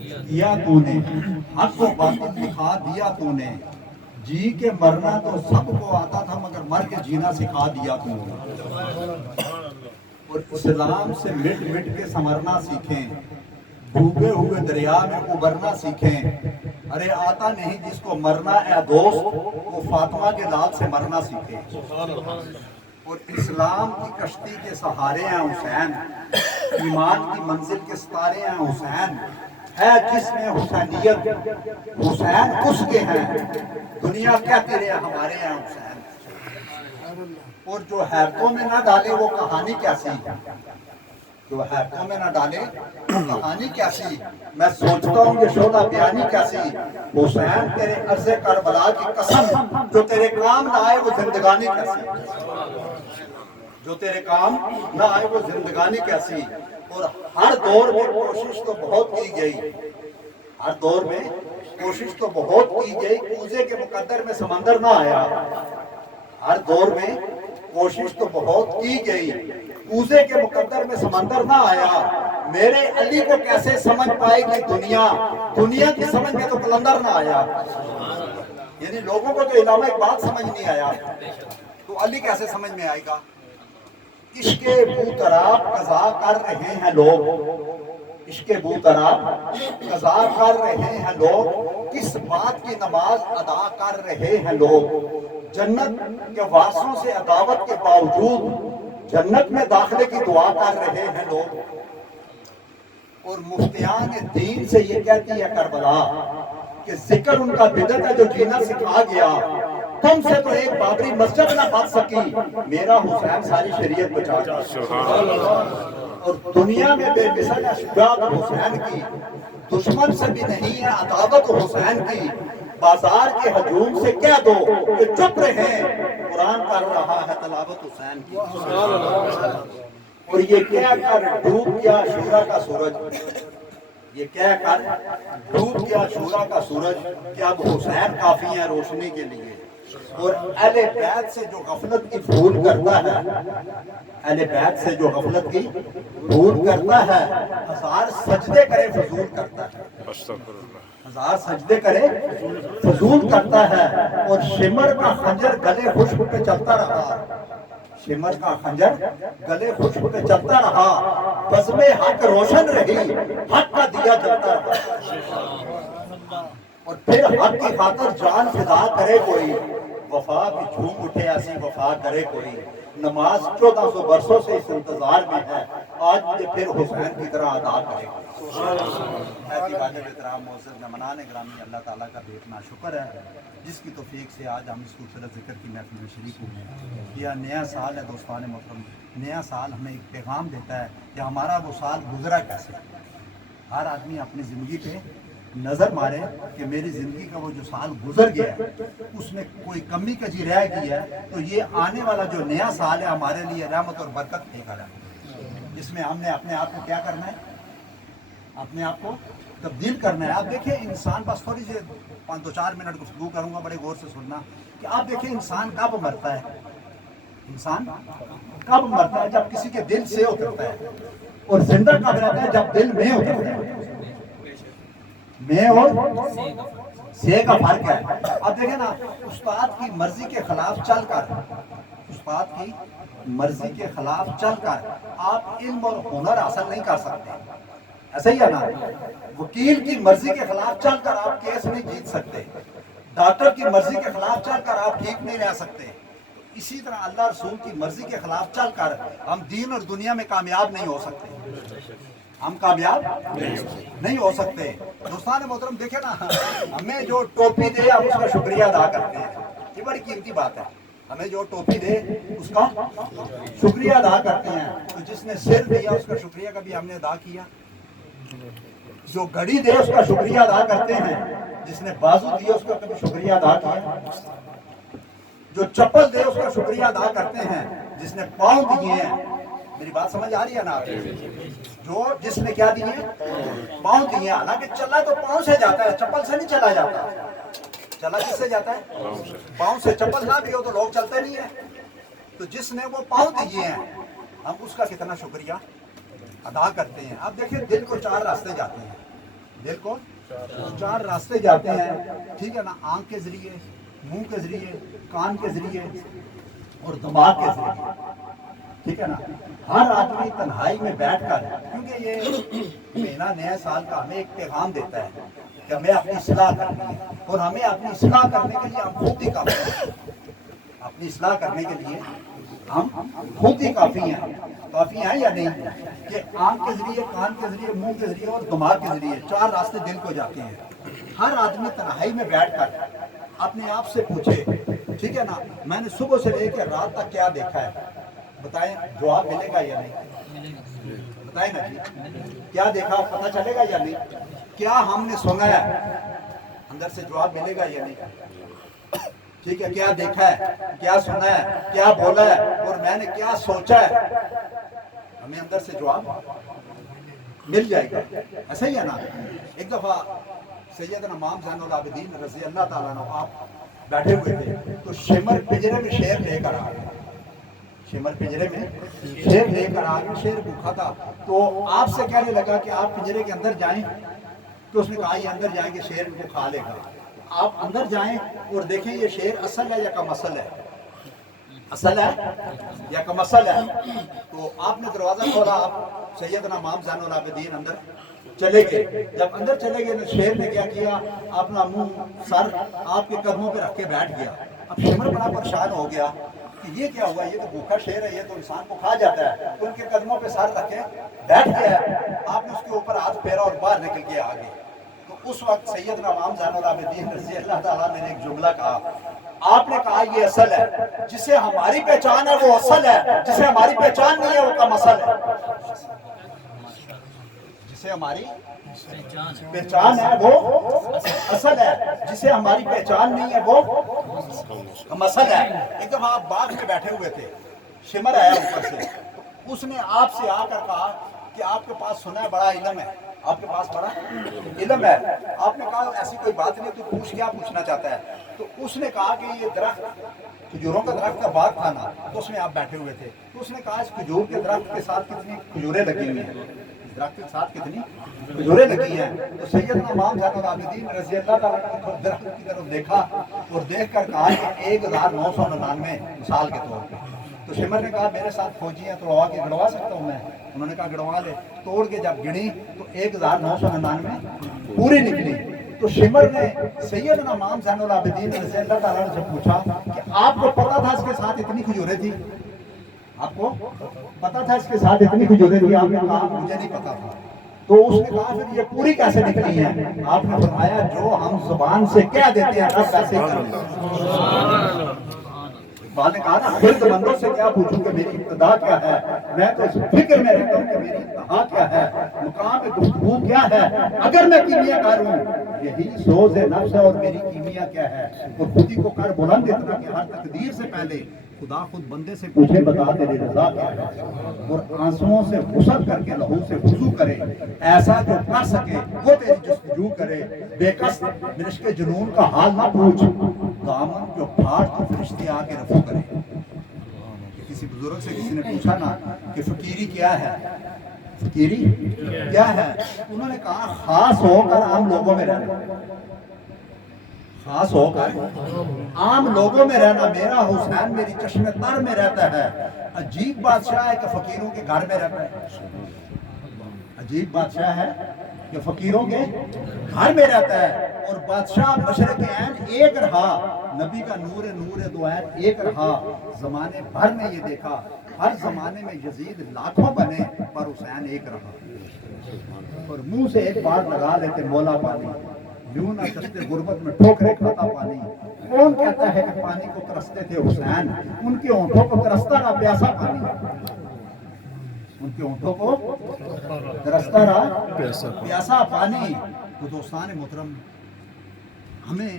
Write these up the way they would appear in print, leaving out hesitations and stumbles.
دیا تو نے، حق و باطل دکھا دیا تو نے، جی کے مرنا تو سب کو آتا تھا مگر مر کے جینا سکھا دیا تو نے۔ اور اسلام سے مٹ مٹ کے سنورنا سیکھیں، ڈوبے ہوئے دریا میں ابھرنا سیکھیں۔ ارے آتا نہیں جس کو مرنا اے دوست، وہ فاطمہ کے لال سے مرنا سیکھے۔ اور اسلام کی کشتی کے سہارے ہیں حسین، ایمان کی منزل کے ستارے ہیں حسین، ہے جس میں حسینیت حسین اس کے ہیں، دنیا کہتی رہے ہمارے ہیں حسین۔ اور جو حیرتوں میں نہ ڈالے وہ کہانی کیسی، جو حیرتوں میں نہ ڈالے کہانی کیسی، میں سوچتا ہوں یہ شعلہ بیانی کیسی، حسین تیرے عرض کربلا کی قسم، جو تیرے کام نہ آئے وہ زندگانی کیسی، جو تیرے کام نہ آئے وہ زندگانی کیسی۔ اور ہر دور میں کوشش تو بہت کی گئی، ہر دور میں کوشش تو بہت کی گئی، کوزے کے مقدر میں سمندر نہ آیا، ہر دور میں کوشش تو بہت کی گئی، کوزے کے مقدر میں سمندر نہ آیا، میرے علی کو کیسے سمجھ پائے گی دنیا، دنیا کی سمجھ میں تو قلندر نہ آیا۔ یعنی لوگوں کو تو علامہ اقبال سمجھ نہیں آیا تو علی کیسے سمجھ میں آئے گا۔ عشق بوتراب قضا کر رہے ہیں لوگ، عشق بوتراب قضا کر رہے ہیں لوگ، کس بات کی نماز ادا کر رہے ہیں لوگ، جنت کے وارثوں سے عداوت کے باوجود جنت میں داخلے کی دعا کر رہے ہیں لوگ۔ اور مفتیان دین سے یہ کہتی ہے کربلا کہ ذکر ان کا بدعت ہے جو جینا سکھا گیا، تم سے تو ایک بابری مسجد نہ بچ سکی، میرا حسین ساری شریعت بچا گیا۔ اور دنیا میں بے مثل ہے شجاعت حسین کی، دشمن سے بھی نہیں ہے عداوت حسین کی، بازار کے ہجوم سے کہہ دو کہ چپ رہیں، قرآن کر رہا ہے تلاوت حسین کی۔ اور یہ کہہ کر ڈوب گیا شورا کا سورج، یہ کہہ کر ڈوب گیا شورا کا سورج کہ اب حسین کافی ہیں روشنی کے لیے۔ اور اہل بیت سے جو غفلت کی بھول کرتا ہے، اہل بیت سے جو غفلت کی بھول کرتا ہے، ہزار سجدے کرے فضول کرتا ہے، ہزار سجدے کرے فضول کرتا ہے۔ اور شمر کا خنجر گلے خشک پہ چلتا رہا، شمر کا خنجر گلے خشک پہ چلتا رہا، بزم حق روشن رہی، حق کا دیا جلتا رہا۔ اور پھر حق کی خاطر جان فدا کرے کوئی، وفا بھی جھوم اٹھے ایسی وفا کرے کوئی، نماز 1400 برسوں سے اس انتظار میں ہے، آج مجھے پھر حسین کی طرح ادا کرے ایسی واجب احترام معزز مہمانان گرامی، اللہ تعالیٰ کا بے پناہ شکر ہے جس کی توفیق سے آج ہم اس خوبصورت ذکر کی محفل میں شریک ہوئے ہیں۔ یہ نیا سال ہے دوستان محترم، نیا سال ہمیں ایک پیغام دیتا ہے کہ ہمارا وہ سال گزرا کیسے۔ ہر آدمی اپنی زندگی پہ نظر مارے کہ میری زندگی کا وہ جو سال گزر گیا ہے اس میں کوئی کمی کجی رہ گئی ہے، تو یہ آنے والا جو نیا سال ہے ہمارے لیے رحمت اور برکت لے کر ہے، جس میں ہم نے اپنے آپ کو کیا کرنا ہے، اپنے آپ کو تبدیل کرنا ہے۔ آپ دیکھیں انسان، بس تھوڑی سی 2-4 منٹ گفتگو کروں گا، بڑے غور سے سننا، کہ آپ دیکھیں انسان کب مرتا ہے، انسان کب مرتا ہے؟ جب کسی کے دل سے اترتا ہے۔ اور زندہ کب رہتا ہے؟ جب دل میں اترتا ہے۔ میں اور سے کا فرق ہے۔ اب دیکھیں نا، استاد کی مرضی کے خلاف چل کر، استاد کی مرضی کے خلاف چل کر آپ علم اور ہنر حاصل نہیں کر سکتے، ایسا ہی ہے نا۔ وکیل کی مرضی کے خلاف چل کر آپ کیس نہیں جیت سکتے، ڈاکٹر کی مرضی کے خلاف چل کر آپ ٹھیک نہیں رہ سکتے، اسی طرح اللہ رسول کی مرضی کے خلاف چل کر ہم دین اور دنیا میں کامیاب نہیں ہو سکتے، ہم کامیاب نہیں ہو سکتے۔ دوستان محترم دیکھیں نا، ہمیں جو ٹوپی دے ہم اس کا شکریہ ادا کرتے ہیں، یہ بڑی قیمتی بات ہے، ہمیں جو ٹوپی دے اس کا شکریہ ادا کرتے ہیں۔ تو جس نے سر دیا اس کا شکریہ کبھی ہم نے ادا کیا؟ جو گھڑی دے اس کا شکریہ ادا کرتے ہیں، جس نے بازو دیا اس کا کبھی شکریہ ادا کیا؟ جو چپل دے اس کا شکریہ ادا کرتے ہیں، جس نے پاؤں دیے ہیں۔ میری بات سمجھ آ رہی ہے نا؟ جو جس نے کیا دیے؟ پاؤں دیے۔ حالانکہ چلا تو پاؤں سے جاتا ہے، چپل سے نہیں چلا جاتا۔ چلا کس سے جاتا ہے؟ پاؤں سے۔ چپل نہ بھی ہو تو لوگ چلتے نہیں ہیں۔ تو جس نے وہ پاؤں دیے ہیں، ہم اس کا کتنا شکریہ ادا کرتے ہیں۔ اب دیکھیں دل کو 4 راستے جاتے ہیں، دل کو 4 راستے جاتے ہیں، ٹھیک ہے نا، آنکھ کے ذریعے، منہ کے ذریعے، کان کے ذریعے اور دماغ کے ذریعے، ٹھیک ہے نا۔ ہر آدمی تنہائی میں بیٹھ کر، کیونکہ یہ مہینہ نیا سال کا ہمیں ایک پیغام دیتا ہے کہ ہمیں اپنی اصلاح کرنی ہے، اور ہمیں اپنی اصلاح کرنے کے لیے ہم خود ہی کافی ہیں۔ اپنی اصلاح کرنے کے لیے ہم خود ہی کافی ہیں یا نہیں؟ کہ آنکھ کے ذریعے، کان کے ذریعے، منہ کے ذریعے اور دماغ کے ذریعے 4 راستے دل کو جاتے ہیں۔ ہر آدمی تنہائی میں بیٹھ کر اپنے آپ سے پوچھے، ٹھیک ہے نا، میں نے صبح سے لے کے رات تک کیا دیکھا ہے؟ بتائیں، جواب ملے گا یا نہیں؟ بتائیں نا جی، کیا دیکھا پتہ چلے گا یا نہیں؟ کیا ہم نے سنا ہے؟ اندر سے جواب ملے گا یا نہیں؟ ٹھیک ہے، کیا دیکھا ہے، کیا سنا ہے، کیا بولا ہے، اور میں نے کیا سوچا ہے، ہمیں اندر سے جواب مل جائے گا۔ ایسا ہی ہے نا۔ ایک دفعہ سیدنا امام زین العابدین رضی اللہ تعالیٰ عنہ آپ بیٹھے ہوئے تھے، تو شمر پنجرے میں شیر لے کر آ گئے۔ شمر پنجرے میں شیر لے کر آ گئے، شیر بھوکا تھا، تو آپ سے کہنے لگا کہ آپ پنجرے کے اندر جائیں، تو اس نے کہا یہ اندر جائیں گے شیر ان کو کھا لے گا۔ آپ اندر جائیں اور دیکھیں یہ شیر اصل ہے یا کم اصل ہے، اصل ہے یا کم اصل ہے۔ تو آپ نے دروازہ کھولا، آپ سیدنا امام زین العابدین اندر چلے گئے۔ جب اندر چلے گئے تو شیر نے کیا کیا، اپنا منہ سر آپ کے قدموں پہ رکھ کے بیٹھ گیا۔ اب شمر بڑا پریشان ہو گیا کہ یہ کیا ہوا، یہ تو بھوکا شیر ہے، یہ تو انسان کو کھا جاتا ہے، ان کے قدموں پہ سر رکھے بیٹھ گیا ہے۔ آپ نے اس کے اوپر ہاتھ پھیرا اور باہر نکل کے آگے۔ تو اس وقت سیدنا امام زین العابدین رضی اللہ تعالیٰ نے ایک جملہ کہا، آپ نے کہا یہ اصل ہے، جسے ہماری پہچان ہے وہ اصل ہے، جسے ہماری پہچان نہیں ہے وہ کم اصل ہے۔ جسے ہماری پہچان ہے وہ اصل ہے، جسے ہماری پہچان نہیں ہے وہ کم اصل ہے۔ ایک دفعہ آپ باغ میں بیٹھے ہوئے تھے، شمر آیا اوپر سے، اس نے آپ سے آ کر کہا کہ آپ کے پاس سنا ہے بڑا علم ہے، آپ کے پاس بڑا علم ہے۔ آپ نے کہا ایسی کوئی بات نہیں، تو پوچھ، کیا پوچھنا چاہتا ہے؟ تو اس نے کہا کہ یہ درخت، کھجوروں کا درخت کا باغ تھا نا، تو اس میں آپ بیٹھے ہوئے تھے، تو اس نے کہا اس کھجور کے درخت کے ساتھ کتنی کھجوریں لگی ہوئی ہیں، اس درخت کے ساتھ کتنی کھجوریں لگی ہیں۔ تو سیدنا امام زین العابدین رضی اللہ تعالیٰ نے درخت کی طرف دیکھا اور دیکھ کر کہا کہ 1999 مثال کے طور پہ۔ تو شمر نے کہا میرے ساتھ فوجی ہیں، توڑوا کے گڑوا سکتا ہوں میں؟ انہوں نے کہا گڑوا لے۔ توڑ کے جب گنی تو 1999 پوری نکلی۔ تو شمر نے سیدنا امام زین العابدین رضی اللہ تعالیٰ عنہ سے پوچھا کہ آپ کو پتا تھا اس کے ساتھ اتنی کھجوریں تھی؟ آپ کو پتا تھا اس کے ساتھ اتنی کھجوریں تھی؟ آپ نے کہا مجھے نہیں پتا تھا۔ تو اس نے کہا پھر یہ پوری کیسے نکلی ہے؟ آپ نے فرمایا جو ہم زبان سے کہہ دیتے ہیں رب ویسے ہی کرتے ہیں۔ اقبال نے کہا نا، خرد مندوں سے کیا پوچھوں کہ میری ابتدا کیا ہے، میں تو اس فکر میں رہتا ہوں کہ میری انتہا کیا ہے، مقام گفتگو کیا ہے، اگر میں کیمیا کار ہوں یہی سوز نفس ہے اور میری کیمیا کیا ہے۔ اور خودی کو کر بلند اتنا کہ ہر تقدیر سے پہلے خدا خود بندے سے پوچھے بتا تیری رضا کیا ہے، اور آنسوؤں سے غسل کر کے لہو سے وضو کرے، ایسا جو کر سکے وہ تیری جستجو کرے، بے کس مرشک جنون کا حال نہ پوچھ، دامن جو پھاڑ تو فرشتے آ کے رفو کرے۔ کسی بزرگ سے کسی نے پوچھا نا کہ فقیری کیا ہے، فقیری کیا ہے؟ انہوں نے کہا خاص ہو کر عام لوگوں میں رہنا، خاص ہو کر عام لوگوں میں رہنا۔ میرا حسین میری چشم تر میں رہتا ہے، عجیب بادشاہ ہے کہ فقیروں کے گھر میں رہتا ہے، عجیب بادشاہ ہے کہ فقیروں کے گھر میں رہتا ہے۔ اور بادشاہ مشرق عین ایک رہا، نبی کا نور نور دو عین ایک رہا، زمانے بھر میں یہ دیکھا ہر زمانے میں یزید لاکھوں بنے پر حسین ایک رہا۔ اور منہ سے ایک بار لگا لیتے مولا پانی، یوں نہ کشتے غربت میں ٹھوکرے کھاتا پانی۔ کون کہتا ہے کہ پانی کو ترستے تھے حسین، ان کے ہونٹوں کو ترستا رہا پیاسا پانی، ان کے ہونٹوں کو ترستا رہا پیاسا پانی۔ تو دوستان محترم، ہمیں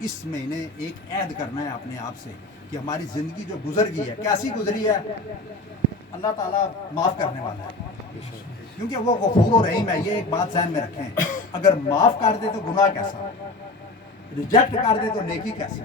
اس مہینے ایک عہد کرنا ہے اپنے آپ سے کہ ہماری زندگی جو گزر گئی ہے کیسی گزری ہے، اللہ تعالیٰ معاف کرنے والا ہے، کیونکہ وہ غفور و رحیم ہے۔ یہ ایک بات ذہن میں رکھیں، اگر معاف کر دے تو گناہ کیسا، ریجیکٹ کر دے تو نیکی کیسا۔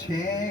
6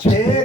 6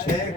6